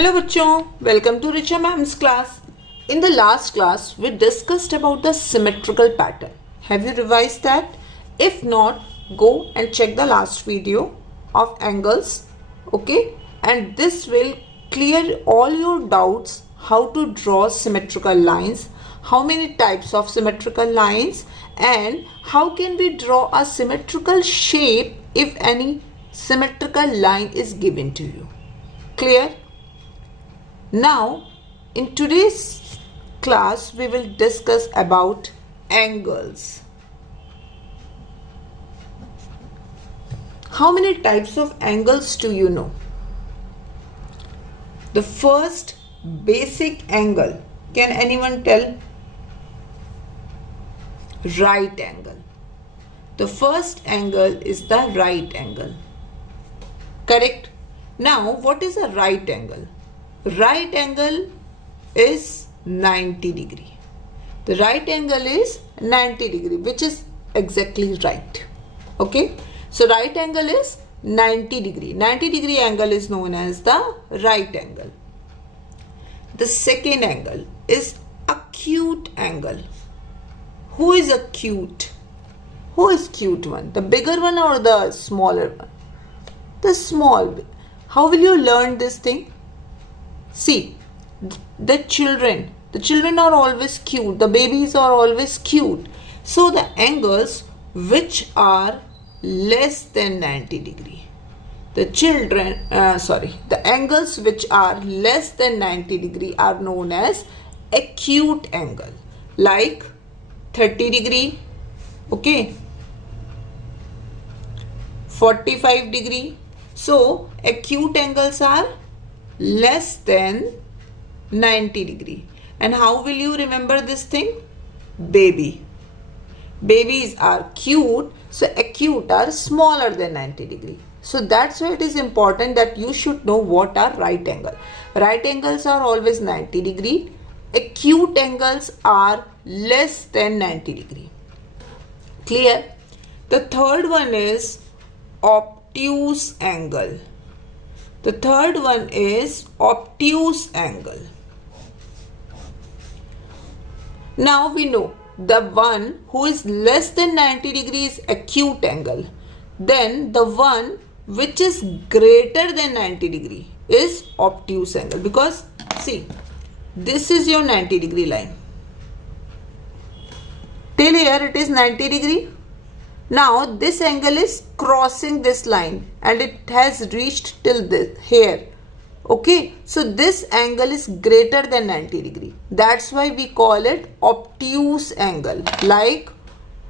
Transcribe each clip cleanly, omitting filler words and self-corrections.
Hello बच्चों, welcome to Richa Ma'am's class. In the last class, we discussed about the symmetrical pattern. Have you revised that? If not, go and check the last video of angles. Okay, and this will clear all your doubts how to draw symmetrical lines, how many types of symmetrical lines, and how can we draw a symmetrical shape if any symmetrical line is given to you. Clear? Now, in today's class, we will discuss about angles. How many types of angles do you know? The first basic angle, can anyone tell? Right angle. The first angle is the right angle. Correct? Now, what is a right angle? Right angle is 90 degree. The right angle is 90 degree, which is exactly right. Okay, so right angle is 90 degree. 90 degree angle is known as the right angle. The second angle is acute angle. Who is acute? Who is acute one? The bigger one or the smaller one? The small. How will you learn this thing? See, the children are always cute. The babies are always cute. So the angles which are less than 90 degree. The angles which are less than 90 degree are known as acute angle. Like 30 degree, okay, 45 degree. So acute angles are less than 90 degree. And how will you remember this thing? Babies are cute, so acute are smaller than 90 degree. So that's why it is important that you should know what are right angle. Right angles are always 90 degree. Acute angles are less than 90 degree. Clear? The third one is obtuse angle. The third one is obtuse angle. Now we know the one who is less than 90 degrees is acute angle. Then the one which is greater than 90 degree is obtuse angle. Because see, this is your 90 degree line. Till here it is 90 degree. Now this angle is crossing this line and it has reached till this here. Okay, so this angle is greater than 90 degree. That's why we call it obtuse angle. Like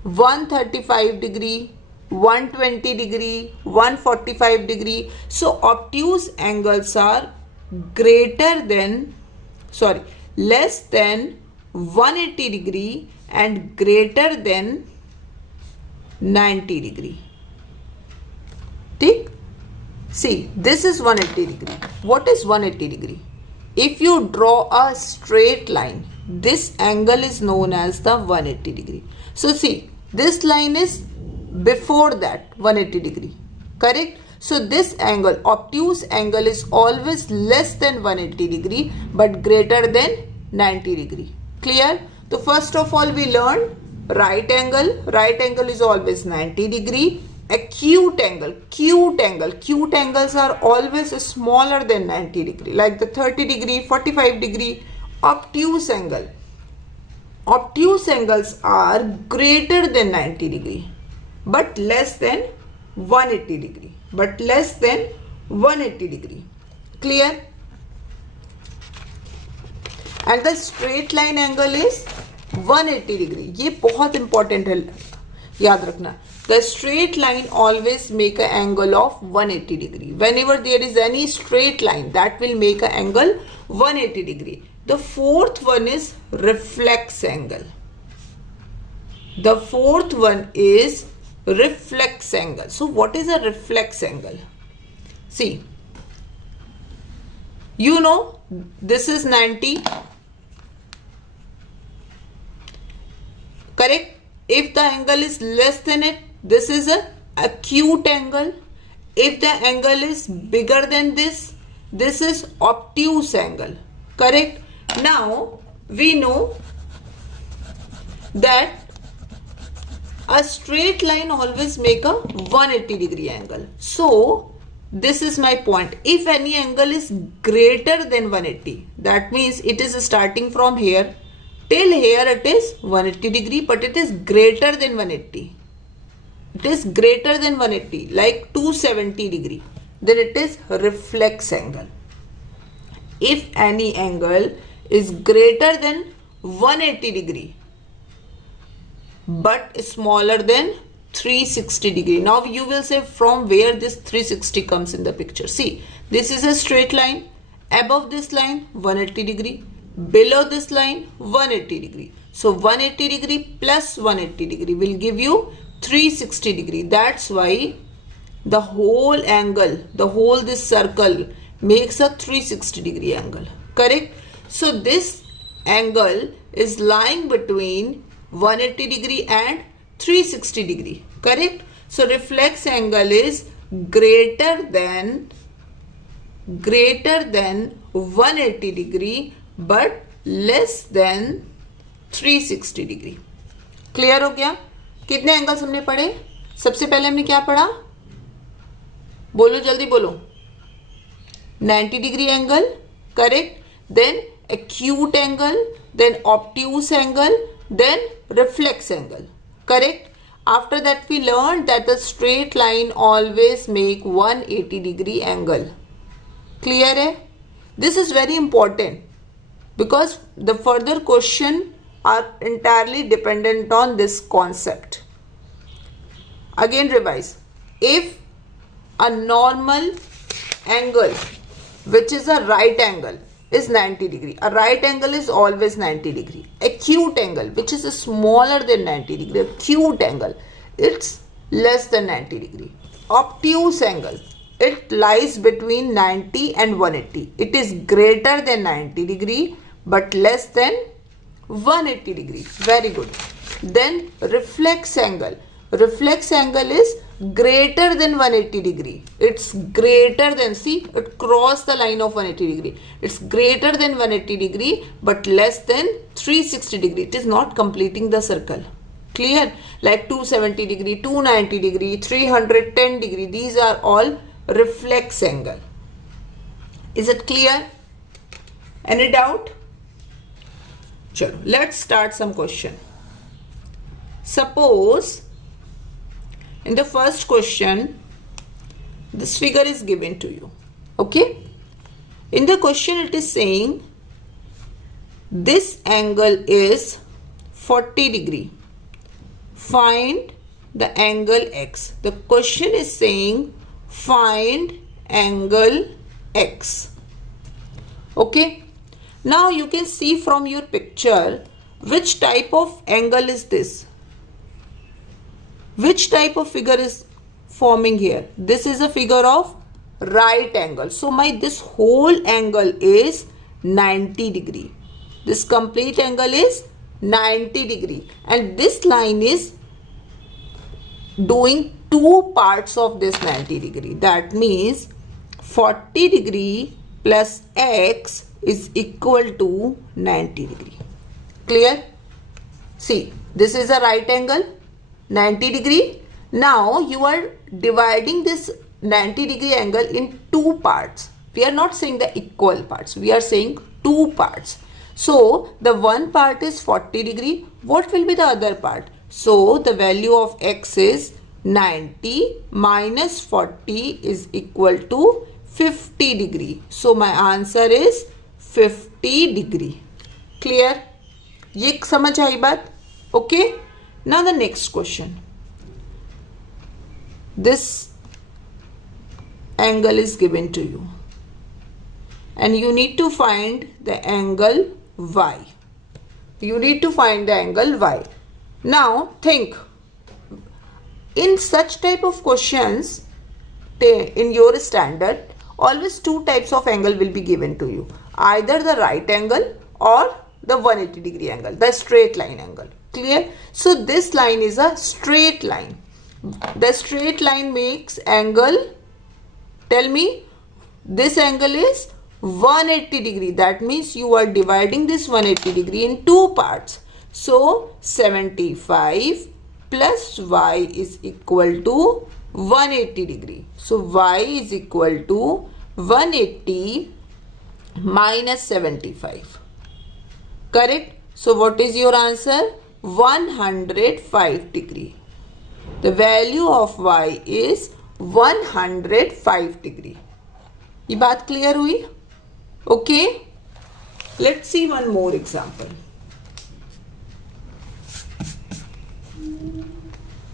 135 degree, 120 degree, 145 degree. So obtuse angles are less than 180 degree and greater than 90 degree. Take. See, this is 180 degree. What is 180 degree? If you draw a straight line, this angle is known as the 180 degree. So see, this line is before that 180 degree. Correct? So this angle, obtuse angle, is always less than 180 degree but greater than 90 degree. Clear? So first of all we learned right angle. Right angle is always 90 degree. Acute angles are always smaller than 90 degree, like the 30 degree, 45 degree. Obtuse angles are greater than 90 degree but less than 180 degree. Clear? And the straight line angle is 180 degree. ये बहुत important है, याद रखना. The straight line always make an angle of 180 degree. Whenever there is any straight line, that will make an angle 180 degree. The fourth one is reflex angle. The fourth one is reflex angle. So what is a reflex angle? See, you know this is 90. Correct? If the angle is less than it, this is a acute angle. If the angle is bigger than this, This is obtuse angle. Correct? Now we know that a straight line always make a 180 degree angle. So this is my point. If any angle is greater than 180, that means it is starting from here till here, it is 180 degree, but it is greater than 180. It is greater than 180, like 270 degree. Then it is reflex angle. If any angle is greater than 180 degree but smaller than 360 degree. Now you will say from where this 360 comes in the picture. See, this is a straight line. Above this line 180 degree. Below this line 180 degree. So 180 degree plus 180 degree will give you 360 degree. That's why the whole angle, this circle makes a 360 degree angle. Correct? So this angle is lying between 180 degree and 360 degree. Correct? So reflex angle is greater than 180 degree but less than 360 degree. Clear हो गया? कितने angles हमने पढ़े? सबसे पहले हमने क्या पढ़ा? बोलो, जल्दी बोलो. 90 degree angle, correct? Then acute angle, then obtuse angle, then reflex angle, correct? After that we learned that the straight line always make 180 degree angle. Clear hai? This is very important because the further question are entirely dependent on this concept. Again revise. If a normal angle which is a right angle is 90 degree. A right angle is always 90 degree. Acute angle which is smaller than 90 degree. Acute angle, it's less than 90 degree. Obtuse angle, it lies between 90 and 180. It is greater than 90 degree but less than 180 degree. Very good. Then reflex angle. Reflex angle is greater than 180 degree. It's greater than, see, it crossed the line of 180 degree. It's greater than 180 degree but less than 360 degree. It is not completing the circle. Clear? Like 270 degree, 290 degree, 310 degree. These are all reflex angle. Is it clear? Any doubt? Chalo, let's start some question. Suppose in the first question, this figure is given to you. Okay? In the question it is saying this angle is 40 degree. Find the angle X. The question is saying find angle X. Okay? Now you can see from your picture which type of angle is this. Which type of figure is forming here? This is a figure of right angle. So this whole angle is 90 degree. This complete angle is 90 degree. And this line is doing two parts of this 90 degree. That means 40 degree plus X is equal to 90 degree. Clear? See, this is a right angle. 90 degree. Now you are dividing this 90 degree angle in two parts. We are not saying the equal parts. We are saying two parts. So the one part is 40 degree. What will be the other part? So the value of X is 90 minus 40 is equal to 50 degree. So my answer is 50 degree. Clear? ये समझ आई बात? Okay? Now the next question. This angle is given to you and you need to find the angle Y. You need to find the angle Y. Now think, in such type of questions in your standard, always two types of angle will be given to you. Either the right angle or the 180 degree angle, the straight line angle. Clear? So this line is a straight line. The straight line makes angle, tell me, this angle is 180 degree. That means you are dividing this 180 degree in two parts. So 75 plus y is equal to 180 degree. So y is equal to 180 minus 75. Correct? So what is your answer? 105 degree. The value of y is 105 degree. ये बात clear हुई? Okay. Let's see one more example.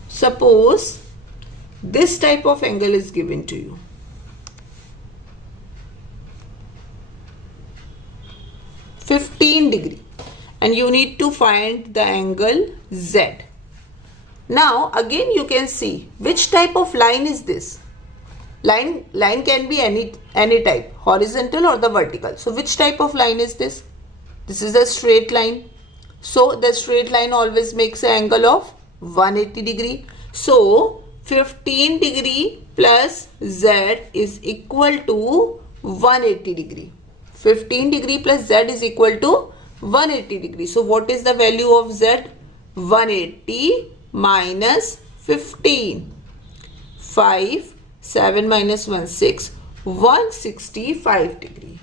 Suppose this type of angle is given to you. -15 degree, and you need to find the angle Z. Now again you can see which type of line is this. Line can be any type, horizontal or the vertical. So which type of line is this? This is a straight line. So the straight line always makes an angle of 180 degree. So 15 degree plus Z is equal to 180 degree. 15 degree plus Z is equal to 180 degree. So what is the value of Z? 180 minus 15. 5, 7 minus 1, 6. 165 degree.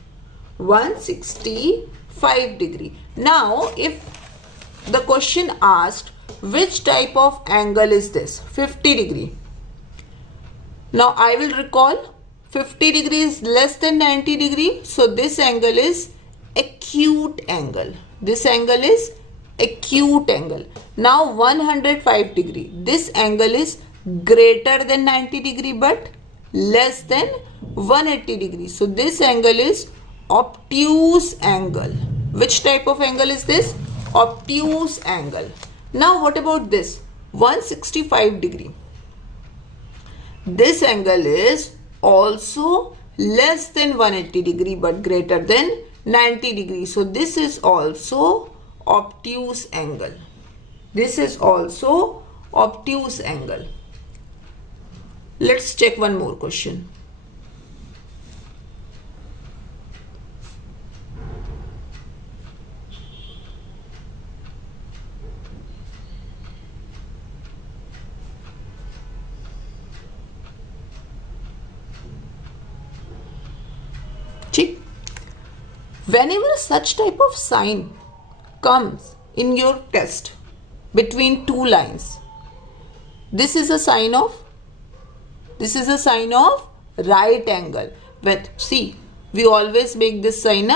165 degree. Now if the question asked which type of angle is this? 50 degree. Now I will recall 50 degree is less than 90 degree. So this angle is acute angle. This angle is acute angle. Now 105 degree. This angle is greater than 90 degree but less than 180 degree. So this angle is obtuse angle. Which type of angle is this? Obtuse angle. Now what about this? 165 degree. This angle is also less than 180 degree but greater than 90 degree. So this is also obtuse angle. This is also obtuse angle. Let's check one more question. Whenever such type of sign comes in your test between two lines, this is a sign of right angle. But see, we always make this sign,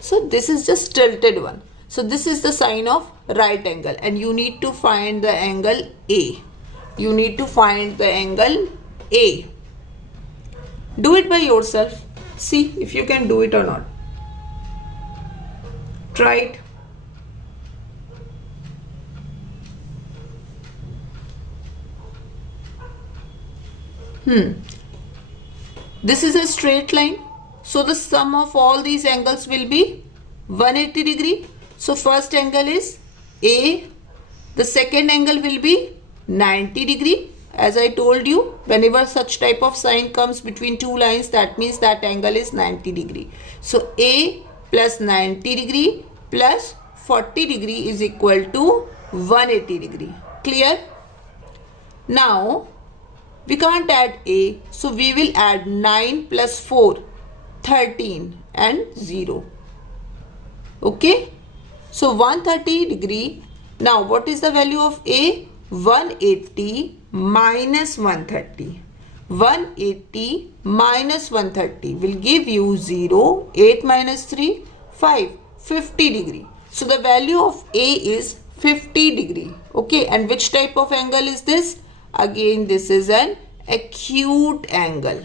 so this is just tilted one. So this is the sign of right angle, and you need to find the angle A. You need to find the angle A. Do it by yourself. See if you can do it or not. Try it. This is a straight line. So the sum of all these angles will be 180 degree. So first angle is A. The second angle will be 90 degree. As I told you, whenever such type of sign comes between two lines, that means that angle is 90 degree. So A plus 90 degree plus 40 degree is equal to 180 degree. Clear? Now we can't add A, so we will add 9 plus 4, 13 and 0. Okay? So 130 degree. Now what is the value of A? 180 minus 130. 180 minus 130 will give you 0. 8 minus 3, 5. 50 degree. So the value of A is 50 degree. Okay, and which type of angle is this? Again, this is an acute angle.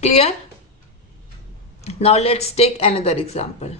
Clear? Now let's take another example.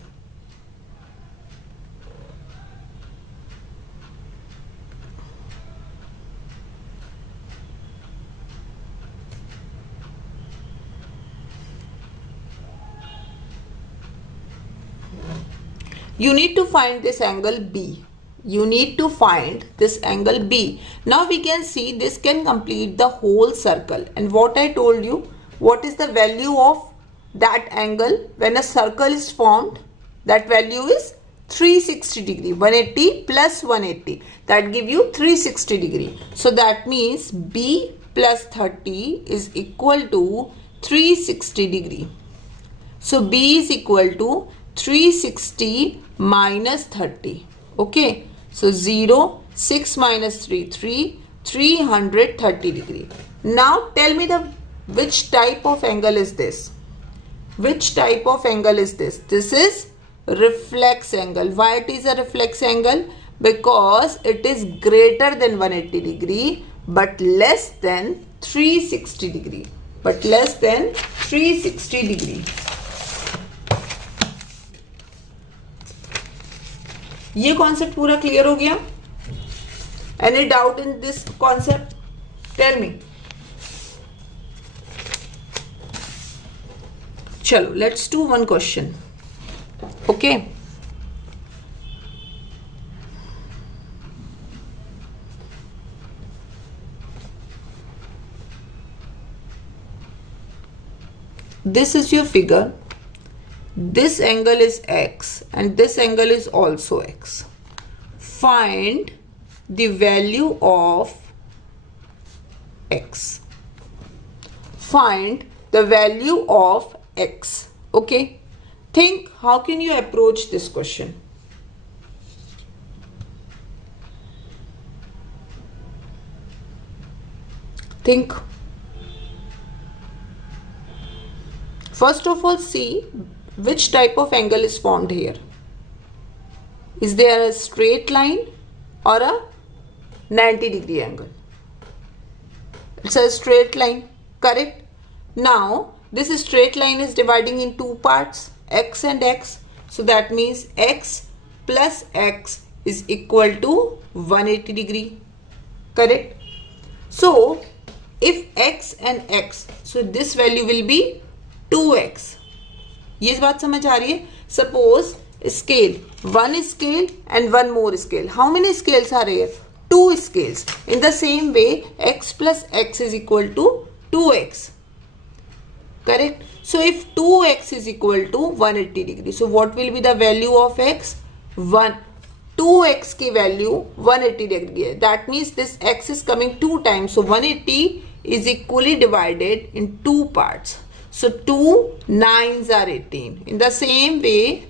You need to find this angle B. You need to find this angle B. Now we can see this can complete the whole circle. And what I told you, what is the value of that angle, when a circle is formed, that value is 360 degree. 180 plus 180, that give you 360 degree. So that means B plus 30 is equal to 360 degree. So B is equal to 360 minus 30. Okay. So 0, 6 minus 3, 3, 330 degree. Now tell me which type of angle is this? Which type of angle is this? This is reflex angle. Why it is a reflex angle? Because it is greater than 180 degree but less than 360 degree. But less than 360 degree. ये concept पूरा clear हो गया? Any doubt in this concept? Tell me. चलो, let's do one question. Okay. This is your figure. This angle is x and this angle is also x. Find the value of x. Find the value of x. Okay. Think, how can you approach this question? Think. First of all, see which type of angle is formed here. Is there a straight line or a 90 degree angle? It's a straight line, correct? Now, this straight line is dividing in two parts, x and x. So that means x plus x is equal to 180 degree, correct? So, if x and x, so this value will be 2x. ये बात समझ आ रही है? Suppose scale, one scale and one more scale. How many scales are here? 2 scales. In the same way, x plus x is equal to 2x. Correct? So if 2x is equal to 180 degree, so what will be the value of x? 2x की value 180 degree. That means this x is coming 2 times. So 180 is equally divided in 2 parts. So 2 9s are 18. In the same way,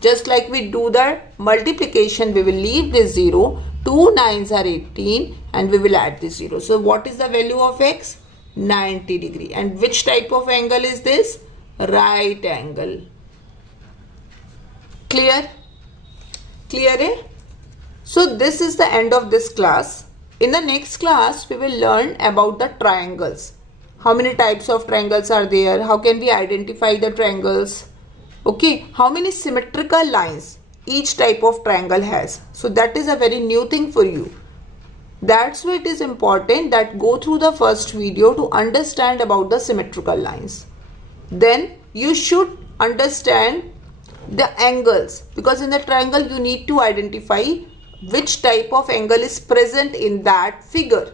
just like we do the multiplication, we will leave this 0. 2 9s are 18 and we will add this 0. So what is the value of x? 90 degree. And which type of angle is this? Right angle. Clear? Clear? Eh? So this is the end of this class. In the next class, we will learn about the triangles. How many types of triangles are there? How can we identify the triangles? Okay, how many symmetrical lines each type of triangle has? So that is a very new thing for you. That's why it is important that go through the first video to understand about the symmetrical lines. Then you should understand the angles, because in the triangle you need to identify which type of angle is present in that figure.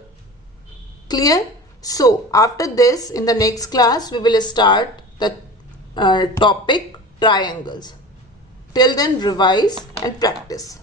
Clear? So after this, in the next class, we will start the topic triangles. Till then, revise and practice.